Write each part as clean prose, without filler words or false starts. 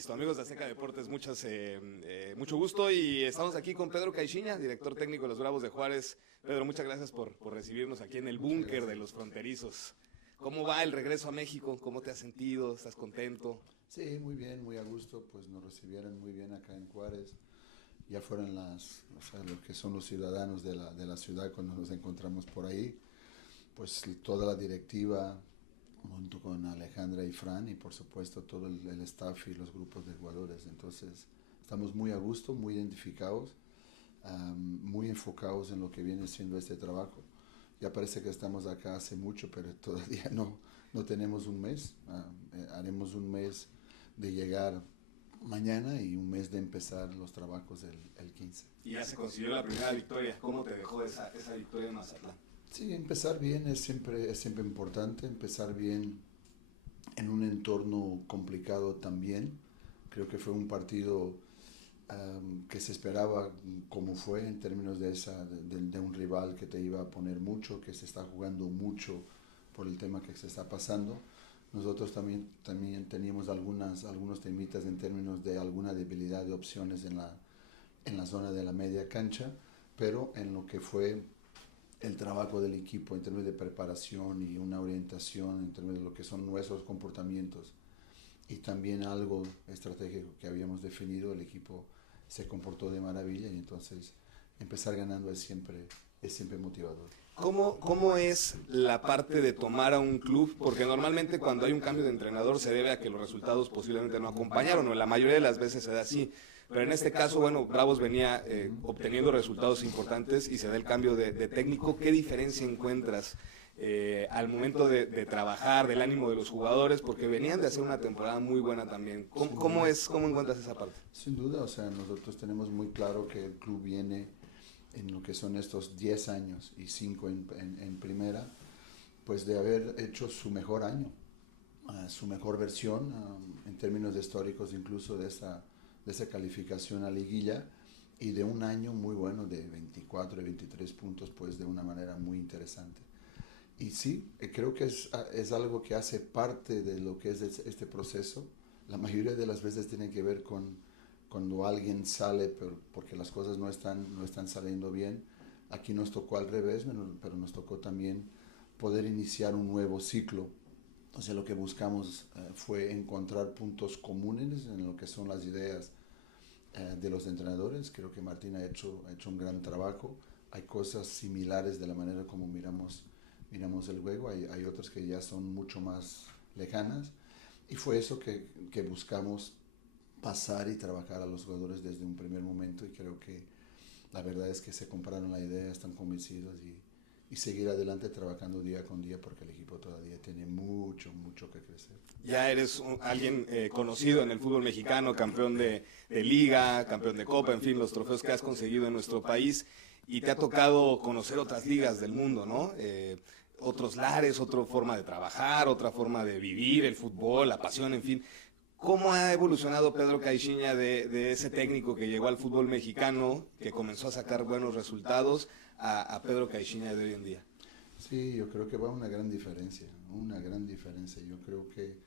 Listo, amigos de Azteca Deportes, mucho gusto y estamos aquí con Pedro Caixinha, director técnico de los Bravos de Juárez. Pedro, muchas gracias por recibirnos aquí en el búnker de los fronterizos. ¿Cómo va el regreso a México? ¿Cómo te has sentido? ¿Estás contento? Sí, muy bien, muy a gusto, pues nos recibieron muy bien acá en Juárez. Ya fueron lo que son los ciudadanos de la ciudad cuando nos encontramos por ahí, pues toda la directiva, junto con Alejandra y Fran, y por supuesto todo el staff y los grupos de jugadores. Entonces, estamos muy a gusto, muy identificados, muy enfocados en lo que viene siendo este trabajo. Ya parece que estamos acá hace mucho, pero todavía no tenemos un mes. Haremos un mes de llegar mañana y un mes de empezar los trabajos el 15. Y ya se consiguió la primera victoria. ¿Cómo te dejó esa victoria en Mazatlán? Sí, empezar bien es siempre importante, empezar bien en un entorno complicado también. Creo que fue un partido que se esperaba como fue en términos de un rival que te iba a poner mucho, que se está jugando mucho por el tema que se está pasando. Nosotros también teníamos algunos temitas en términos de alguna debilidad de opciones en la zona de la media cancha, pero en lo que fue el trabajo del equipo en términos de preparación y una orientación en términos de lo que son nuestros comportamientos y también algo estratégico que habíamos definido, el equipo se comportó de maravilla y entonces empezar ganando es siempre motivador. ¿Cómo es la parte de tomar a un club? Porque normalmente cuando hay un cambio de entrenador se debe a que los resultados posiblemente no acompañaron, o la mayoría de las veces se da así. Pero en este caso, bueno, Bravos venía obteniendo resultados importantes y se da el cambio de técnico. ¿Qué diferencia encuentras al momento de trabajar, del ánimo de los jugadores? Porque venían de hacer una temporada muy buena también. ¿Cómo encuentras esa parte? Sin duda, o sea, nosotros tenemos muy claro que el club viene en lo que son estos 10 años y 5 en primera, pues de haber hecho su mejor año, su mejor versión en términos históricos incluso de esa calificación a liguilla y de un año muy bueno de 24 y 23 puntos pues de una manera muy interesante. Y sí, creo que es algo que hace parte de lo que es este proceso. La mayoría de las veces tiene que ver con cuando alguien sale porque las cosas no están saliendo bien. Aquí nos tocó al revés, pero nos tocó también poder iniciar un nuevo ciclo. O sea, lo que buscamos fue encontrar puntos comunes en lo que son las ideas de los entrenadores. Creo que Martín ha hecho un gran trabajo. Hay cosas similares de la manera como miramos el juego. Hay otras que ya son mucho más lejanas. Y fue eso que buscamos pasar y trabajar a los jugadores desde un primer momento y creo que la verdad es que se compraron la idea, están convencidos y seguir adelante trabajando día con día porque el equipo todavía tiene mucho que crecer. Ya eres alguien conocido en el fútbol mexicano, campeón de liga, campeón de copa, en fin, los trofeos que has conseguido en nuestro país y te ha tocado conocer otras ligas del mundo, ¿no? Otros lares, otra forma de trabajar, otra forma de vivir el fútbol, la pasión, en fin. ¿Cómo ha evolucionado Pedro Caixinha de ese técnico que llegó al fútbol mexicano, que comenzó a sacar buenos resultados, a Pedro Caixinha de hoy en día? Sí, yo creo que va una gran diferencia. Yo creo que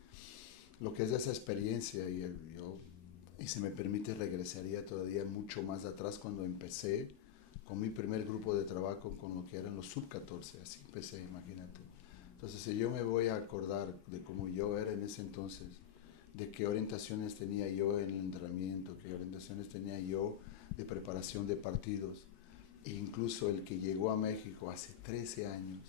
lo que es esa experiencia, y si me permite, regresaría todavía mucho más atrás cuando empecé con mi primer grupo de trabajo con lo que eran los sub-14, así empecé, imagínate. Entonces, si yo me voy a acordar de cómo yo era en ese entonces, de qué orientaciones tenía yo en el entrenamiento, qué orientaciones tenía yo de preparación de partidos, e incluso el que llegó a México hace 13 años,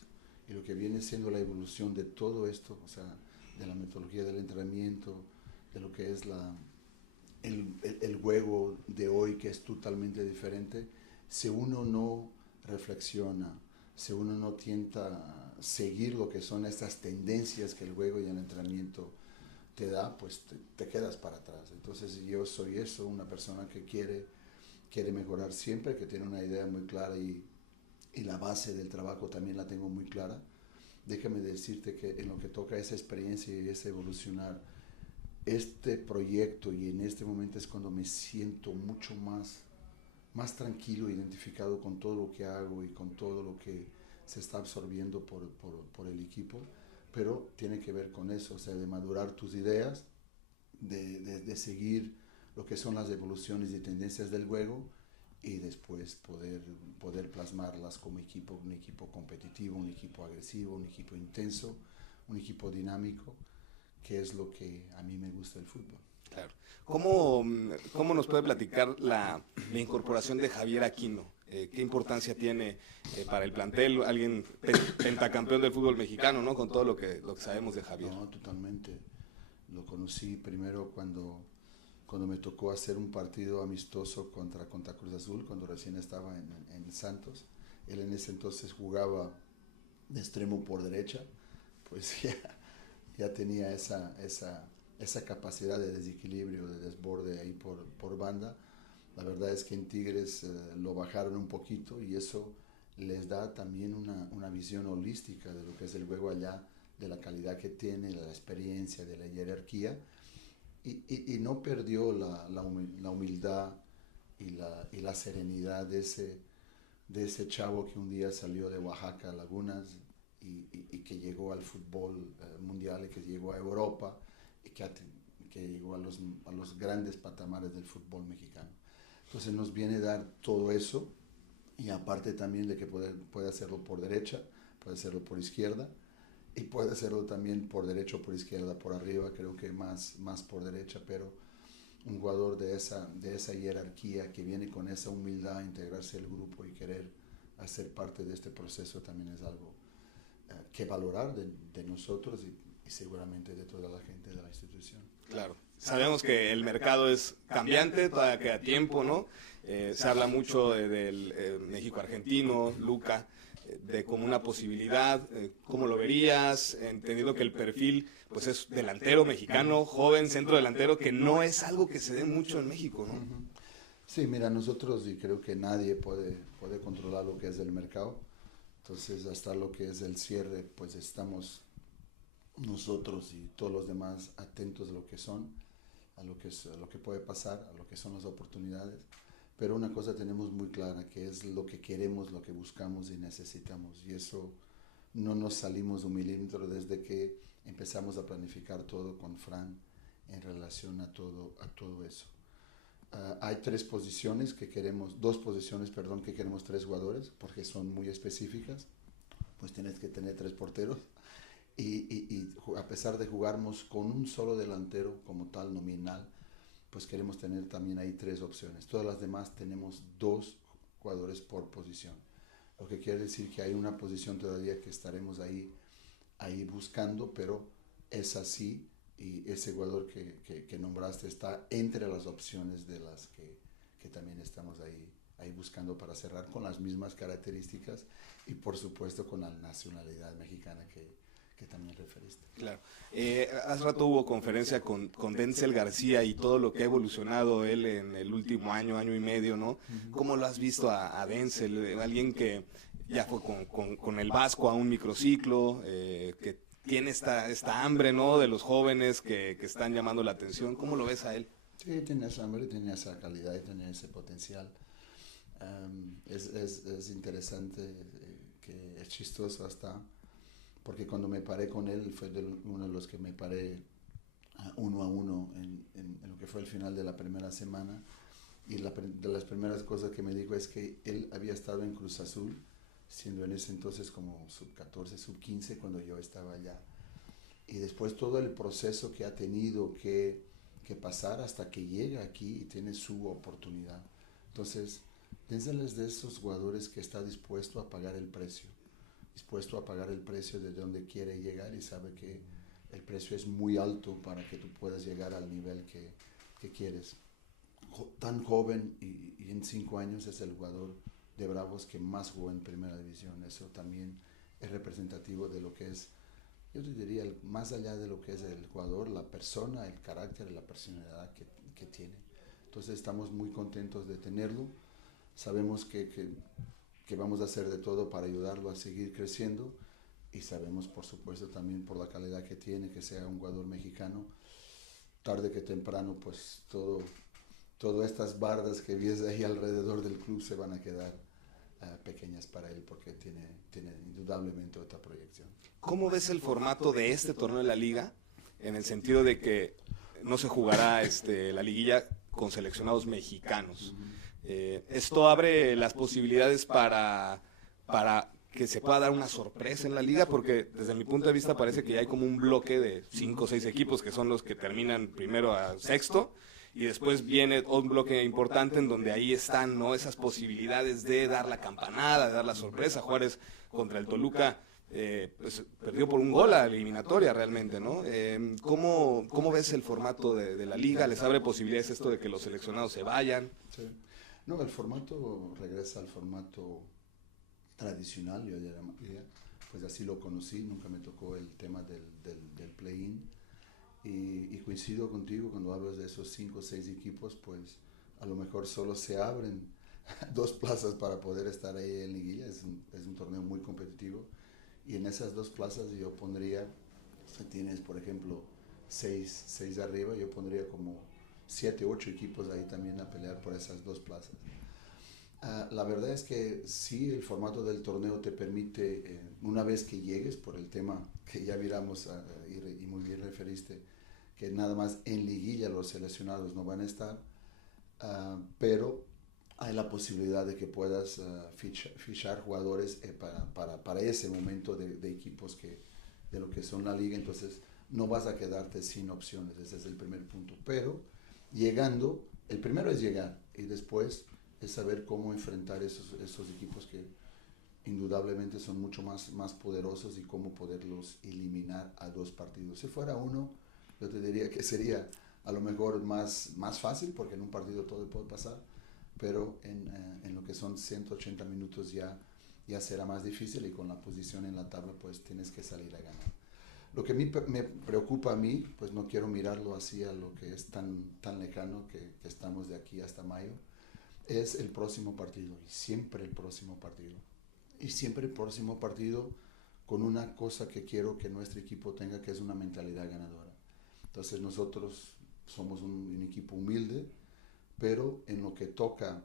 y lo que viene siendo la evolución de todo esto, o sea, de la metodología del entrenamiento, de lo que es el juego de hoy, que es totalmente diferente, si uno no reflexiona, si uno no tienta seguir lo que son estas tendencias que el juego y el entrenamiento te da, pues te quedas para atrás. Entonces yo soy eso, una persona que quiere mejorar siempre, que tiene una idea muy clara y la base del trabajo también la tengo muy clara. Déjame decirte que en lo que toca esa experiencia y ese evolucionar, este proyecto y en este momento es cuando me siento mucho más tranquilo, identificado con todo lo que hago y con todo lo que se está absorbiendo por el equipo, pero tiene que ver con eso, o sea, de madurar tus ideas, de seguir lo que son las evoluciones y tendencias del juego y después poder plasmarlas como equipo, un equipo competitivo, un equipo agresivo, un equipo intenso, un equipo dinámico, que es lo que a mí me gusta del fútbol. Claro. ¿Cómo nos puede platicar la incorporación de Javier Aquino? ¿Qué importancia tiene para el plantel? Alguien pentacampeón del fútbol mexicano, ¿no? Con todo lo que sabemos de Javier. No, totalmente. Lo conocí primero cuando me tocó hacer un partido amistoso contra Cruz Azul, cuando recién estaba en Santos. Él en ese entonces jugaba de extremo por derecha, pues ya tenía esa capacidad de desequilibrio, de desborde ahí por banda. La verdad es que en Tigres lo bajaron un poquito y eso les da también una visión holística de lo que es el juego allá, de la calidad que tiene, de la experiencia, de la jerarquía, y no perdió la humildad y la serenidad de ese chavo que un día salió de Oaxaca, Lagunas, y que llegó al fútbol mundial y que llegó a Europa y que llegó a los grandes patamares del fútbol mexicano. Entonces nos viene a dar todo eso, y aparte también de que puede hacerlo por derecha, puede hacerlo por izquierda, y puede hacerlo también por derecha o por izquierda, por arriba, creo que más por derecha, pero un jugador de esa jerarquía que viene con esa humildad a integrarse al grupo y querer hacer parte de este proceso también es algo que valorar de nosotros y seguramente de toda la gente de la institución. Claro. Sabemos que el mercado es cambiante, todavía queda tiempo, ¿no? Se habla mucho del México-Argentino, Luka, de como una posibilidad. ¿Cómo lo verías? Entendiendo que el perfil pues es delantero mexicano, joven, centro delantero, que no es algo que se dé mucho en México, ¿no? Sí, mira, nosotros, y creo que nadie puede controlar lo que es el mercado, entonces hasta lo que es el cierre, pues estamos nosotros y todos los demás atentos a lo que son, a lo que puede pasar, a lo que son las oportunidades, pero una cosa tenemos muy clara, que es lo que queremos, lo que buscamos y necesitamos, y eso no nos salimos de un milímetro desde que empezamos a planificar todo con Fran en relación a todo eso. Hay dos posiciones que queremos 3 jugadores, porque son muy específicas, pues tienes que tener 3 porteros, y a pesar de jugarnos con un solo delantero como tal nominal, pues queremos tener también ahí 3 opciones. Todas las demás tenemos 2 jugadores por posición, lo que quiere decir que hay una posición todavía que estaremos ahí buscando, pero es así, y ese jugador que nombraste está entre las opciones de las que también estamos ahí buscando para cerrar, con las mismas características y por supuesto con la nacionalidad mexicana que también referiste. Claro. Hace rato hubo conferencia con Denzel García y todo lo que ha evolucionado él en el último año y medio, ¿no? ¿Cómo lo has visto a Denzel? Alguien que ya fue con el Vasco a un microciclo, que tiene esta hambre, ¿no? De los jóvenes que están llamando la atención. ¿Cómo lo ves a él? Sí, tiene esa hambre, tiene esa calidad y tiene ese potencial. Es interesante, que es chistoso hasta, porque cuando me paré con él fue uno de los que me paré 1 a 1 en lo que fue el final de la primera semana, y de las primeras cosas que me dijo es que él había estado en Cruz Azul, siendo en ese entonces como sub-14, sub-15 cuando yo estaba allá, y después todo el proceso que ha tenido que pasar hasta que llega aquí y tiene su oportunidad. Entonces, Denzel es de esos jugadores que está dispuesto a pagar el precio de donde quiere llegar, y sabe que el precio es muy alto para que tú puedas llegar al nivel que quieres. Tan joven, y en 5 años es el jugador de Bravos que más jugó en primera división. Eso también es representativo de lo que es, yo te diría, más allá de lo que es el jugador, la persona, el carácter, la personalidad que tiene. Entonces estamos muy contentos de tenerlo. Sabemos que vamos a hacer de todo para ayudarlo a seguir creciendo, y sabemos por supuesto también por la calidad que tiene, que sea un jugador mexicano. Tarde que temprano pues todas estas bardas que ves ahí alrededor del club se van a quedar pequeñas para él, porque tiene indudablemente otra proyección. ¿Cómo ves el formato de este torneo de la Liga? En el sentido de que no se jugará la liguilla con seleccionados mexicanos. Esto abre las posibilidades para que se pueda dar una sorpresa en la liga, porque desde mi punto de vista parece que ya hay como un bloque de 5 o 6 equipos que son los que terminan primero a sexto, y después viene un bloque importante en donde ahí están, ¿no?, esas posibilidades de dar la campanada, de dar la sorpresa. Juárez contra el Toluca pues perdió por un gol a la eliminatoria realmente, ¿no? ¿Cómo ves el formato de la liga? ¿Les abre posibilidades esto de que los seleccionados se vayan? Sí. No, el formato regresa al formato tradicional, yo diría, pues así lo conocí, nunca me tocó el tema del play-in, y coincido contigo cuando hablas de esos 5 o 6 equipos, pues a lo mejor solo se abren 2 plazas para poder estar ahí en liguilla. Es un torneo muy competitivo, y en esas 2 plazas yo pondría, si tienes por ejemplo 6 de arriba, yo pondría como 7, 8 equipos ahí también a pelear por esas 2 plazas. La verdad es que sí, el formato del torneo te permite, una vez que llegues, por el tema que ya miramos y muy bien referiste, que nada más en liguilla los seleccionados no van a estar, pero hay la posibilidad de que puedas fichar jugadores para ese momento de equipos de lo que son la liga. Entonces no vas a quedarte sin opciones, ese es el primer punto. Pero llegando, el primero es llegar, y después es saber cómo enfrentar esos equipos que indudablemente son mucho más poderosos, y cómo poderlos eliminar a 2 partidos. Si fuera uno, yo te diría que sería a lo mejor más fácil, porque en un partido todo puede pasar, pero en lo que son 180 minutos ya será más difícil, y con la posición en la tabla pues tienes que salir a ganar. Lo que me preocupa a mí, pues no quiero mirarlo así a lo que es tan lejano, que estamos de aquí hasta mayo, es el próximo partido, y siempre el próximo partido. Y siempre el próximo partido con una cosa que quiero que nuestro equipo tenga, que es una mentalidad ganadora. Entonces nosotros somos un equipo humilde, pero en lo que toca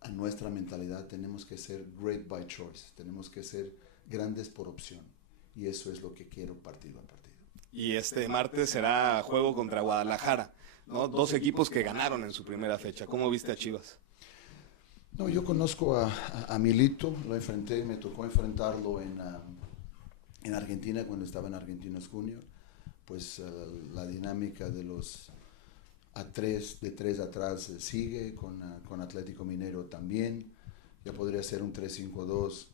a nuestra mentalidad tenemos que ser great by choice, tenemos que ser grandes por opción, y eso es lo que quiero partido a partido. Y este martes será juego contra Guadalajara, ¿no? 2 equipos que ganaron en su primera fecha. ¿Cómo viste a Chivas? No, yo conozco a Milito, lo enfrenté, me tocó enfrentarlo en Argentina, cuando estaba en Argentinos Junior. Pues la dinámica de los de 3 atrás sigue, con Atlético Mineiro también. Ya podría ser un 3-5-2,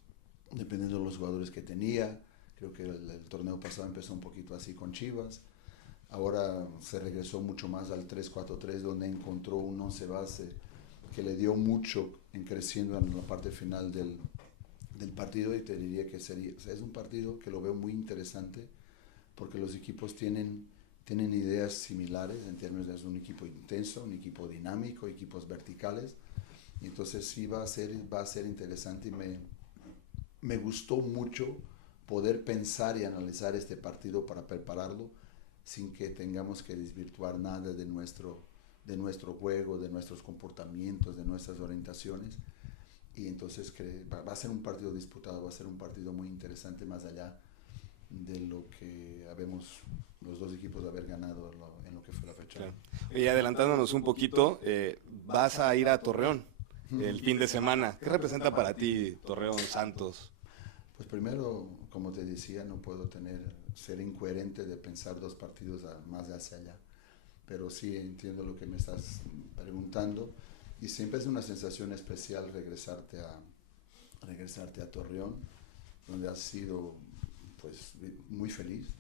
dependiendo de los jugadores que tenía. Creo que el torneo pasado empezó un poquito así con Chivas. Ahora se regresó mucho más al 3-4-3, donde encontró un 11 base que le dio mucho en creciendo en la parte final del partido, y te diría que es un partido que lo veo muy interesante, porque los equipos tienen ideas similares en términos de un equipo intenso, un equipo dinámico, equipos verticales, y entonces sí va a ser interesante, y me gustó mucho poder pensar y analizar este partido para prepararlo sin que tengamos que desvirtuar nada de nuestro juego, de nuestros comportamientos, de nuestras orientaciones. Y entonces va a ser un partido disputado, va a ser un partido muy interesante, más allá de lo que habemos los 2 equipos haber ganado en lo que fue la fecha. Claro. Y adelantándonos un poquito, vas a ir a Torreón el fin de semana. ¿Qué representa para ti Torreón, Santos? Pues primero, como te decía, no puedo ser incoherente de pensar 2 partidos más hacia allá. Pero sí entiendo lo que me estás preguntando, y siempre es una sensación especial regresarte a Torreón, donde has sido pues muy feliz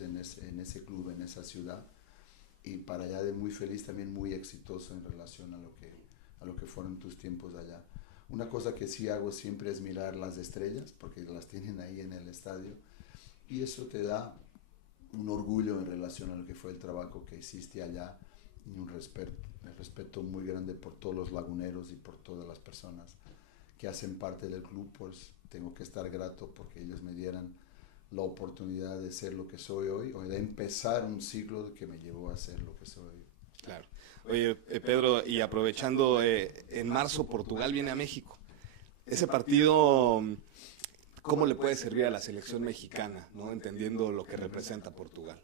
en ese club, en esa ciudad, y para allá de muy feliz también muy exitoso en relación a lo que fueron tus tiempos allá. Una cosa que sí hago siempre es mirar las estrellas, porque las tienen ahí en el estadio, y eso te da un orgullo en relación a lo que fue el trabajo que hiciste allá, y un respeto muy grande por todos los laguneros y por todas las personas que hacen parte del club. Pues tengo que estar grato porque ellos me dieran la oportunidad de ser lo que soy hoy, o de empezar un ciclo que me llevó a ser lo que soy hoy. Claro. Oye, Pedro, y aprovechando, en marzo Portugal viene a México. Ese partido, ¿cómo le puede servir a la selección mexicana, ¿no?, entendiendo lo que representa Portugal?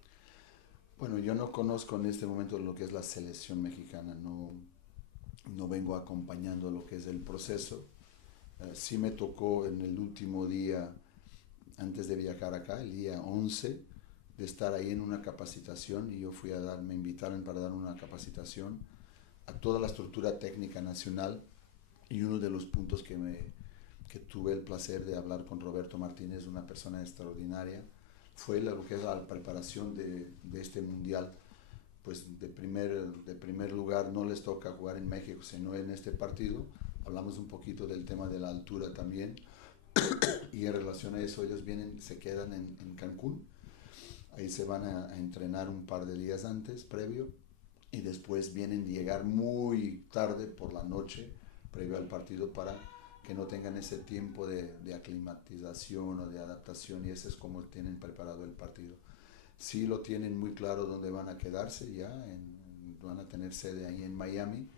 Bueno, yo no conozco en este momento lo que es la selección mexicana, no vengo acompañando lo que es el proceso. Sí me tocó en el último día, antes de viajar acá, el día 11, de estar ahí en una capacitación, y yo me invitaron para dar una capacitación a toda la estructura técnica nacional, y uno de los puntos que tuve el placer de hablar con Roberto Martínez, una persona extraordinaria, fue lo que es la preparación de este mundial. Pues de primer lugar no les toca jugar en México, sino en este partido. Hablamos un poquito del tema de la altura también, y en relación a eso ellos se quedan en Cancún. Ahí se van a entrenar un par de días antes, previo, y después vienen a llegar muy tarde por la noche, previo al partido, para que no tengan ese tiempo de aclimatización o de adaptación, y ese es como tienen preparado el partido. Sí lo tienen muy claro dónde van a quedarse ya, van a tener sede ahí en Miami,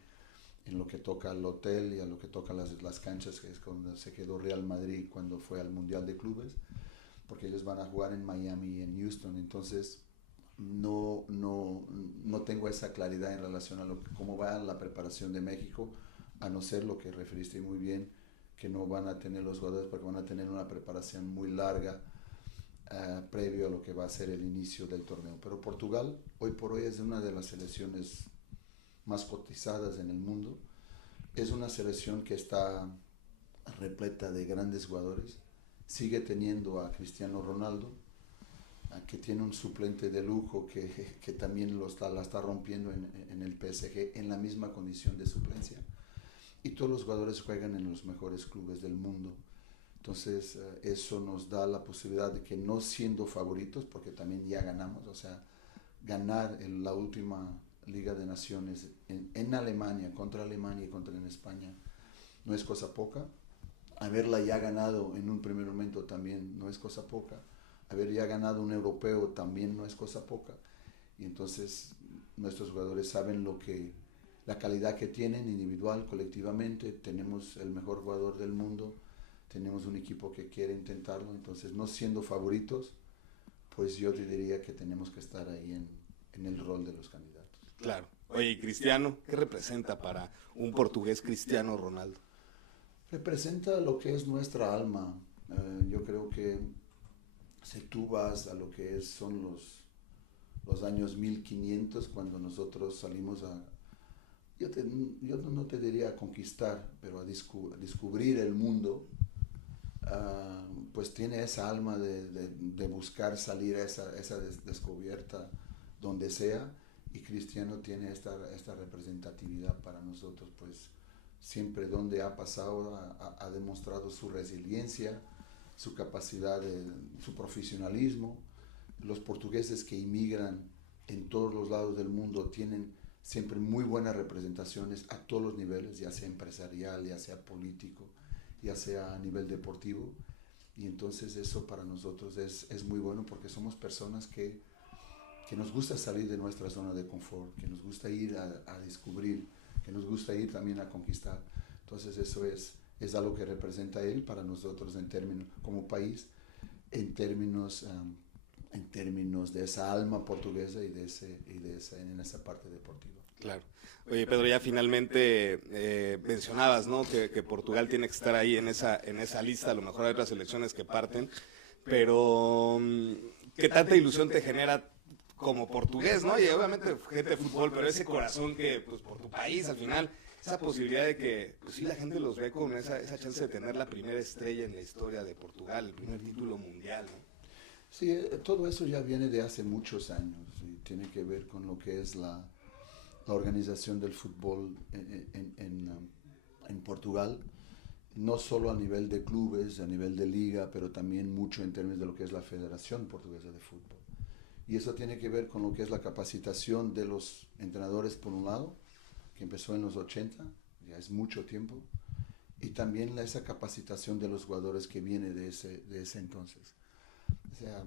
en lo que toca al hotel y a lo que toca las canchas, que es donde se quedó Real Madrid cuando fue al Mundial de Clubes, porque ellos van a jugar en Miami y en Houston. Entonces no tengo esa claridad en relación a cómo va la preparación de México, a no ser lo que referiste muy bien, que no van a tener los jugadores porque van a tener una preparación muy larga previo a lo que va a ser el inicio del torneo. Pero Portugal hoy por hoy es una de las selecciones más cotizadas en el mundo. Es una selección que está repleta de grandes jugadores. Sigue teniendo a Cristiano Ronaldo, que tiene un suplente de lujo que también la está rompiendo en el PSG en la misma condición de suplencia. Y todos los jugadores juegan en los mejores clubes del mundo. Entonces eso nos da la posibilidad de que, no siendo favoritos, porque también ya ganamos, o sea, ganar en la última Liga de Naciones en Alemania, contra Alemania y contra en España, no es cosa poca. Haberla ya ganado en un primer momento también no es cosa poca. Haber ya ganado un europeo también no es cosa poca. Y entonces nuestros jugadores saben la calidad que tienen individual, colectivamente. Tenemos el mejor jugador del mundo, tenemos un equipo que quiere intentarlo. Entonces, no siendo favoritos, pues yo te diría que tenemos que estar ahí en el rol de los candidatos. Claro. Oye, ¿y Cristiano? ¿Qué representa para un portugués Cristiano Ronaldo? Representa lo que es nuestra alma. Yo creo que si tú vas a lo que son los años 1500, cuando nosotros salimos yo no te diría a conquistar, pero a descubrir el mundo, pues tiene esa alma de buscar salir a esa descubierta donde sea, y Cristiano tiene esta representatividad para nosotros, pues siempre donde ha pasado ha demostrado su resiliencia, su capacidad, su profesionalismo. Los portugueses que inmigran en todos los lados del mundo tienen siempre muy buenas representaciones a todos los niveles, ya sea empresarial, ya sea político, ya sea a nivel deportivo. Y entonces eso para nosotros es muy bueno, porque somos personas que nos gusta salir de nuestra zona de confort, que nos gusta ir a descubrir, que nos gusta ir también a conquistar. Entonces eso es algo que representa él para nosotros como país, en términos de esa alma portuguesa y en esa parte deportiva. Claro. Oye, Pedro, ya finalmente mencionabas, ¿no?, que Portugal tiene que estar ahí en esa lista. A lo mejor hay otras selecciones que parten, pero ¿qué tanta ilusión te genera como portugués, ¿no? Y obviamente gente de fútbol, pero ese corazón que, pues, por tu país, al final, esa posibilidad de que, pues sí, la gente los ve con esa chance de tener la primera estrella en la historia de Portugal, el primer título mundial, ¿no? Sí, todo eso ya viene de hace muchos años y tiene que ver con lo que es la organización del fútbol en Portugal, no solo a nivel de clubes, a nivel de liga, pero también mucho en términos de lo que es la Federación Portuguesa de Fútbol. Y eso tiene que ver con lo que es la capacitación de los entrenadores, por un lado, que empezó en los 80, ya es mucho tiempo, y también esa capacitación de los jugadores que viene de ese entonces. O sea,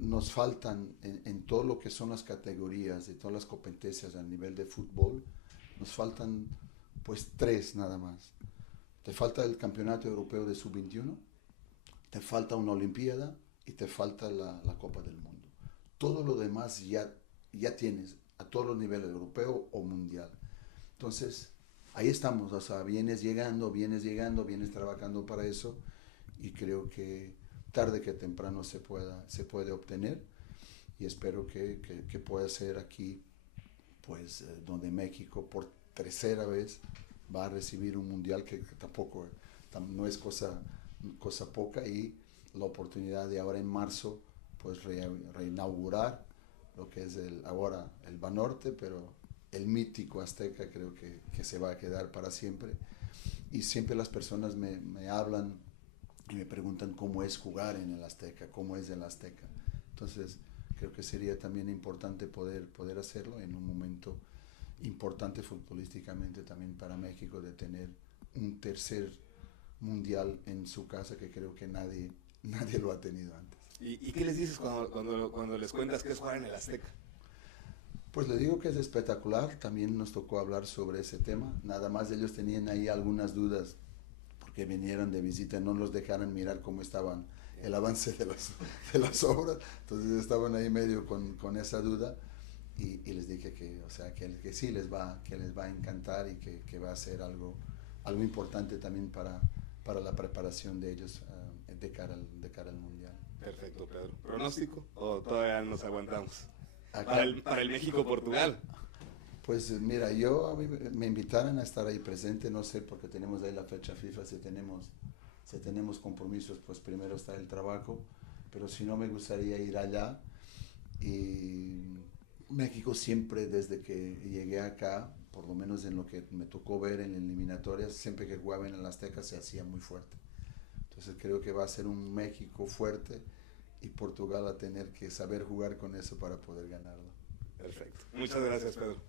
nos faltan en todo lo que son las categorías y todas las competencias a nivel de fútbol, nos faltan pues 3 nada más. Te falta el campeonato europeo de sub-21, te falta una olimpiada y te falta la Copa del Mundo. todo lo demás ya tienes a todos los niveles, europeo o mundial. Entonces, ahí estamos, o sea, vienes llegando, vienes trabajando para eso y creo que tarde que temprano se puede obtener y espero que pueda ser aquí, pues, donde México por tercera vez va a recibir un mundial que tampoco no es cosa poca y la oportunidad de ahora en marzo, pues reinaugurar lo que es ahora el Banorte, pero el mítico Azteca creo que se va a quedar para siempre. Y siempre las personas me hablan y me preguntan cómo es jugar en el Azteca, cómo es el Azteca. Entonces, creo que sería también importante poder hacerlo en un momento importante futbolísticamente también para México, de tener un tercer mundial en su casa, que creo que nadie lo ha tenido antes. ¿Y qué les dices cuando les cuentas que es jugar en el Azteca? Pues le digo que es espectacular, también nos tocó hablar sobre ese tema, nada más ellos tenían ahí algunas dudas, porque vinieron de visita, no los dejaron mirar cómo estaban el avance de las obras, entonces estaban ahí medio con esa duda, y les dije que, o sea, que sí les va a encantar y que va a ser algo importante también para la preparación de ellos de cara al Mundial. Perfecto, Pedro. ¿Pronóstico o todavía nos aguantamos? Acá, Para el México-Portugal. Pues mira, a mí me invitaron a estar ahí presente, no sé, porque tenemos ahí la fecha FIFA, si tenemos compromisos, pues primero está el trabajo, pero si no me gustaría ir allá. Y México siempre, desde que llegué acá, por lo menos en lo que me tocó ver en eliminatorias, siempre que jugaba en el Azteca se hacía muy fuerte. Entonces creo que va a ser un México fuerte y Portugal a tener que saber jugar con eso para poder ganarlo. Perfecto. Muchas gracias, Pedro.